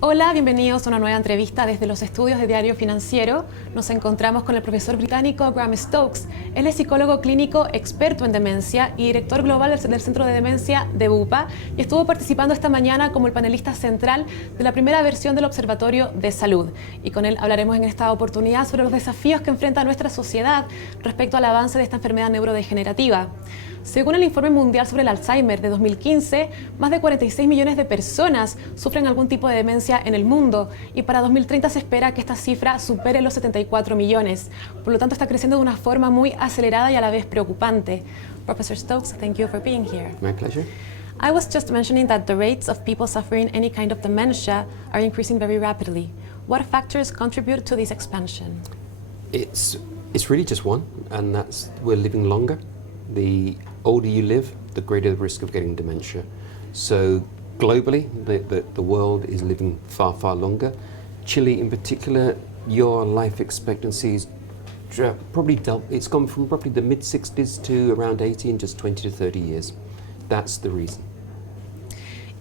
Hola, bienvenidos a una nueva entrevista desde los estudios de Diario Financiero. Nos encontramos con el profesor británico Graham Stokes. Él es psicólogo clínico experto en demencia y director global del Centro de Demencia de Bupa y estuvo participando esta mañana como el panelista central de la primera versión del Observatorio de Salud. Y con él hablaremos en esta oportunidad sobre los desafíos que enfrenta nuestra sociedad respecto al avance de esta enfermedad neurodegenerativa. Según el Informe Mundial sobre el Alzheimer de 2015, más de 46 millones de personas sufren algún tipo de demencia en el mundo y para 2030 se espera que esta cifra supere los 74 millones. Por lo tanto, está creciendo de una forma muy acelerada y a la vez preocupante. Professor Stokes, thank you for being here. My pleasure. I was just mentioning that the rates of people suffering any kind of dementia are increasing very rapidly. What factors contribute to this expansion? It's really just one, and that's we're living longer. The older you live, the greater the risk of getting dementia. So globally, the world is living far, far longer. Chile in particular, your life expectancy is probably double. It's gone from probably the mid-60s to around 80 in just 20 to 30 years. That's the reason.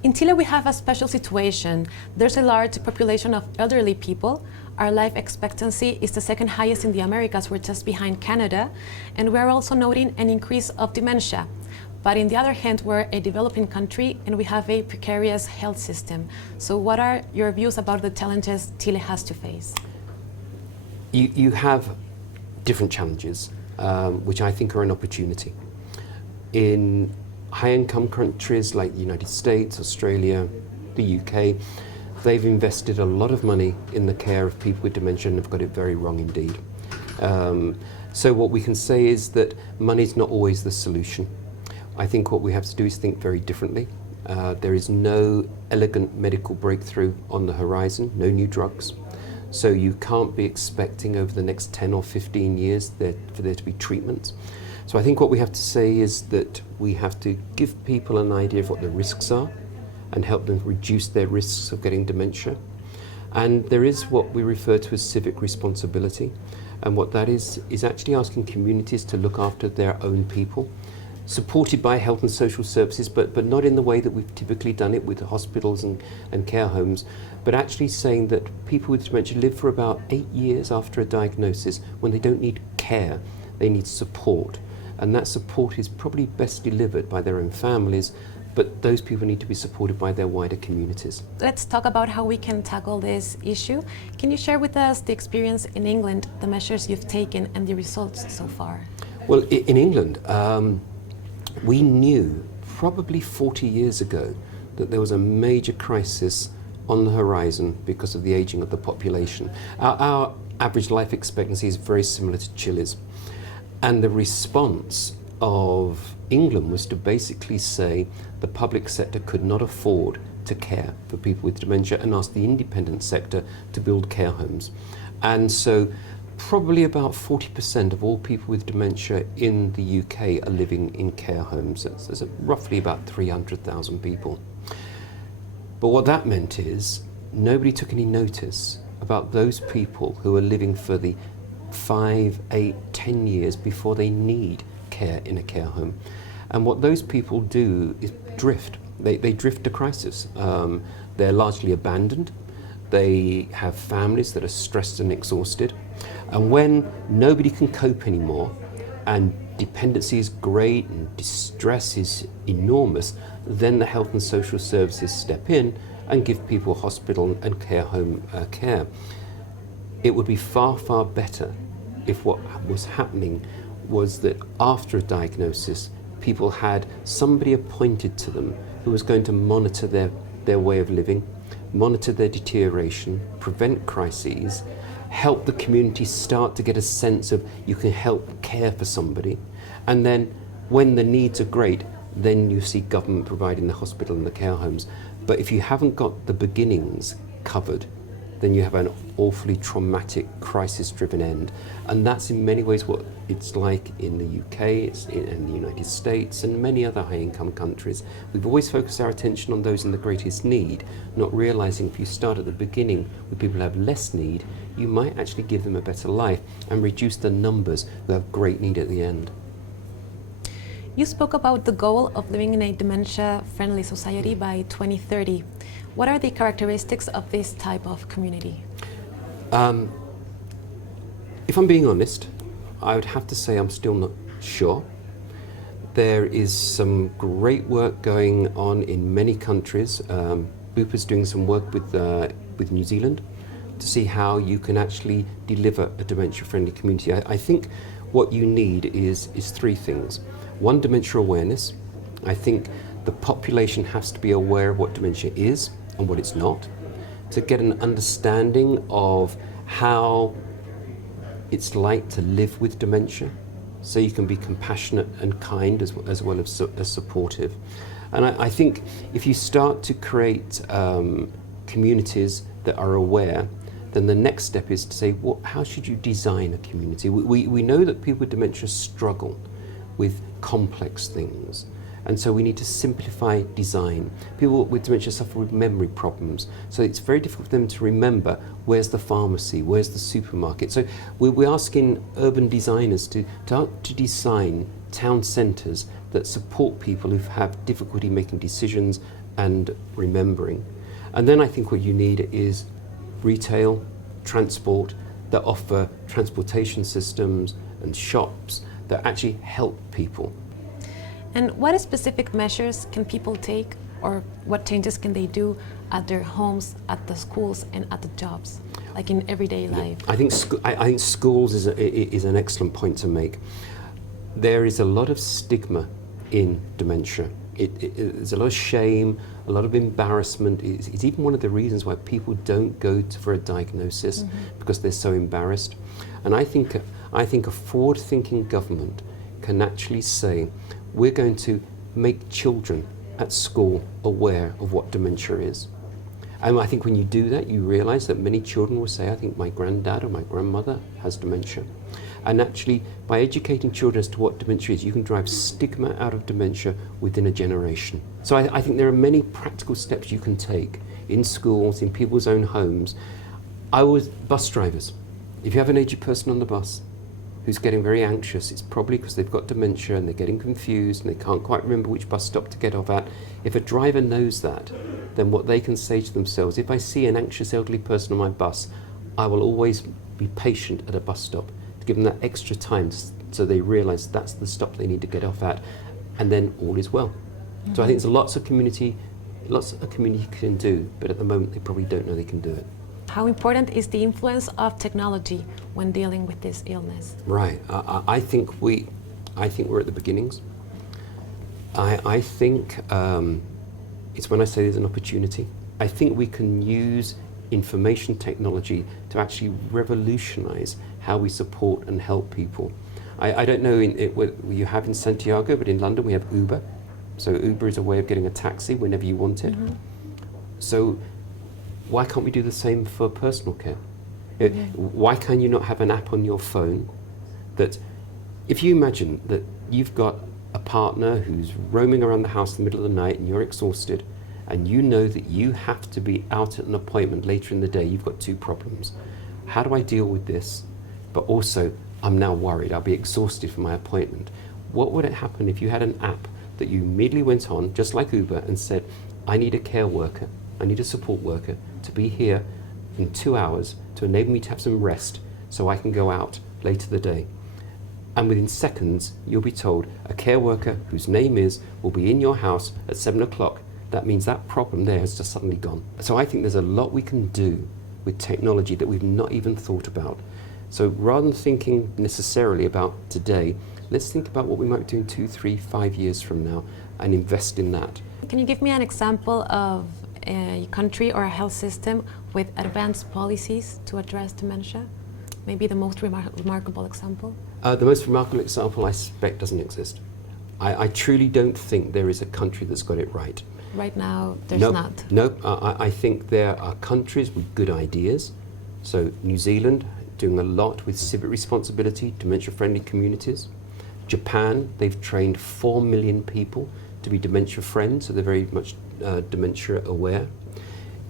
In Chile, we have a special situation. There's a large population of elderly people. Our life expectancy is the second highest in the Americas. We're just behind Canada. And we're also noting an increase of dementia. But on the other hand, we're a developing country and we have a precarious health system. So what are your views about the challenges Chile has to face? You have different challenges, which I think are an opportunity. In high-income countries like the United States, Australia, the UK, they've invested a lot of money in the care of people with dementia and have got it very wrong indeed. So what we can say is that money is not always the solution. I think what we have to do is think very differently. There is no elegant medical breakthrough on the horizon, no new drugs. So you can't be expecting over the next 10 or 15 years for there to be treatments. So I think what we have to say is that we have to give people an idea of what the risks are and help them reduce their risks of getting dementia. And there is what we refer to as civic responsibility. And what that is actually asking communities to look after their own people, supported by health and social services, but not in the way that we've typically done it with hospitals and care homes, but actually saying that people with dementia live for about 8 years after a diagnosis when they don't need care, they need support. And that support is probably best delivered by their own families, but those people need to be supported by their wider communities. Let's talk about how we can tackle this issue. Can you share with us the experience in England, the measures you've taken and the results so far? Well, in England, we knew probably 40 years ago that there was a major crisis on the horizon because of the aging of the population. Our average life expectancy is very similar to Chile's. And the response of England was to basically say the public sector could not afford to care for people with dementia and ask the independent sector to build care homes. And so probably about 40% of all people with dementia in the UK are living in care homes. There's roughly about 300,000 people. But what that meant is nobody took any notice about those people who are living for the 5, 8, 10 years before they need care in a care home. And what those people do is drift. They drift to crisis. They're largely abandoned. They have families that are stressed and exhausted. And when nobody can cope anymore and dependency is great and distress is enormous, then the health and social services step in and give people hospital and care home care. It would be far, far better if what was happening was that after a diagnosis, people had somebody appointed to them who was going to monitor their way of living, monitor their deterioration, prevent crises, help the community start to get a sense of you can help care for somebody. And then when the needs are great, then you see government providing the hospital and the care homes. But if you haven't got the beginnings covered, then you have an awfully traumatic, crisis-driven end. And that's in many ways what it's like in the UK, it's in the United States, and many other high-income countries. We've always focused our attention on those in the greatest need, not realizing if you start at the beginning with people who have less need, you might actually give them a better life and reduce the numbers who have great need at the end. You spoke about the goal of living in a dementia-friendly society by 2030. What are the characteristics of this type of community? If I'm being honest, I would have to say I'm still not sure. There is some great work going on in many countries. Bupa's doing some work with New Zealand to see how you can actually deliver a dementia-friendly community. I think what you need is three things. One, dementia awareness. I think the population has to be aware of what dementia is and what it's not, to get an understanding of how it's like to live with dementia, so you can be compassionate and kind as well as supportive. And I think if you start to create communities that are aware, then the next step is to say, how should you design a community? We know that people with dementia struggle with complex things, and so we need to simplify design. People with dementia suffer with memory problems, so it's very difficult for them to remember where's the pharmacy, where's the supermarket. So we're asking urban designers to design town centres that support people who have difficulty making decisions and remembering. And then I think what you need is retail, transport, that offer transportation systems and shops that actually help people. And what specific measures can people take, or what changes can they do at their homes, at the schools, and at the jobs, like in everyday life? I think schools is an excellent point to make. There is a lot of stigma in dementia. There's a lot of shame, a lot of embarrassment. It's even one of the reasons why people don't go for a diagnosis, because they're so embarrassed. And I think a forward-thinking government can actually say, we're going to make children at school aware of what dementia is. And I think when you do that, you realize that many children will say, I think my granddad or my grandmother has dementia. And actually, by educating children as to what dementia is, you can drive stigma out of dementia within a generation. So I think there are many practical steps you can take in schools, in people's own homes. Bus drivers. If you have an aged person on the bus who's getting very anxious, it's probably because they've got dementia and they're getting confused and they can't quite remember which bus stop to get off at. If a driver knows that, then what they can say to themselves, if I see an anxious elderly person on my bus, I will always be patient at a bus stop, to give them that extra time so they realise that's the stop they need to get off at, and then all is well. So I think there's lots a community can do, but at the moment they probably don't know they can do it. How important is the influence of technology when dealing with this illness? Right. I think we're at the beginnings. I think it's when I say there's an opportunity. I think we can use information technology to actually revolutionize how we support and help people. I don't know what you have in Santiago, but in London we have Uber. So Uber is a way of getting a taxi whenever you want it. So why can't we do the same for personal care? Why can you not have an app on your phone that, if you imagine that you've got a partner who's roaming around the house in the middle of the night and you're exhausted, and you know that you have to be out at an appointment later in the day, you've got two problems. How do I deal with this? But also, I'm now worried, I'll be exhausted for my appointment. What would it happen if you had an app that you immediately went on, just like Uber, and said, I need a care worker, I need a support worker to be here in 2 hours to enable me to have some rest so I can go out later the day. And within seconds, you'll be told a care worker whose name will be in your house at 7 o'clock. That means that problem there has just suddenly gone. So I think there's a lot we can do with technology that we've not even thought about. So rather than thinking necessarily about today, let's think about what we might do in 2, 3, 5 years from now and invest in that. Can you give me an example of a country or a health system with advanced policies to address dementia? Maybe the most remarkable example? The most remarkable example, I suspect, doesn't exist. I truly don't think there is a country that's got it right. Right now, there's not. No, I think there are countries with good ideas. So New Zealand, doing a lot with civic responsibility, dementia-friendly communities. Japan, they've trained 4 million people to be dementia friends, so they're very much dementia aware.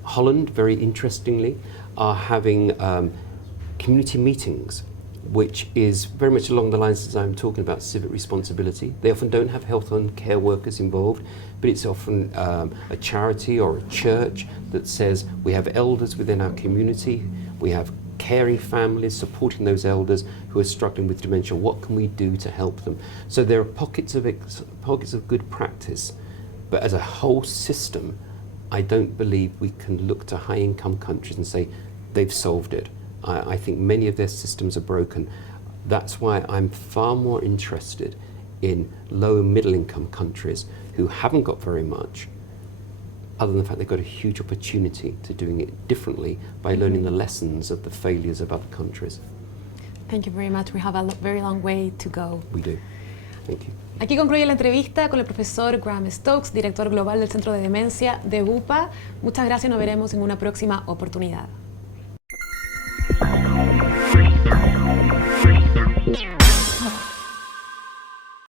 Holland, very interestingly, are having community meetings which is very much along the lines as I'm talking about civic responsibility. They often don't have health and care workers involved, but it's often a charity or a church that says we have elders within our community, we have caring families supporting those elders who are struggling with dementia. What can we do to help them? So there are pockets of good practice, but as a whole system, I don't believe we can look to high-income countries and say they've solved it. I think many of their systems are broken. That's why I'm far more interested in low and middle income countries who haven't got very much, other than the fact they've got a huge opportunity to doing it differently by learning the lessons of the failures of other countries. Thank you very much. We have a very long way to go. We do. Thank you. Aquí concluye la entrevista con el profesor Graham Stokes, director global del Centro de Demencia de Bupa. Muchas gracias y nos veremos en una próxima oportunidad.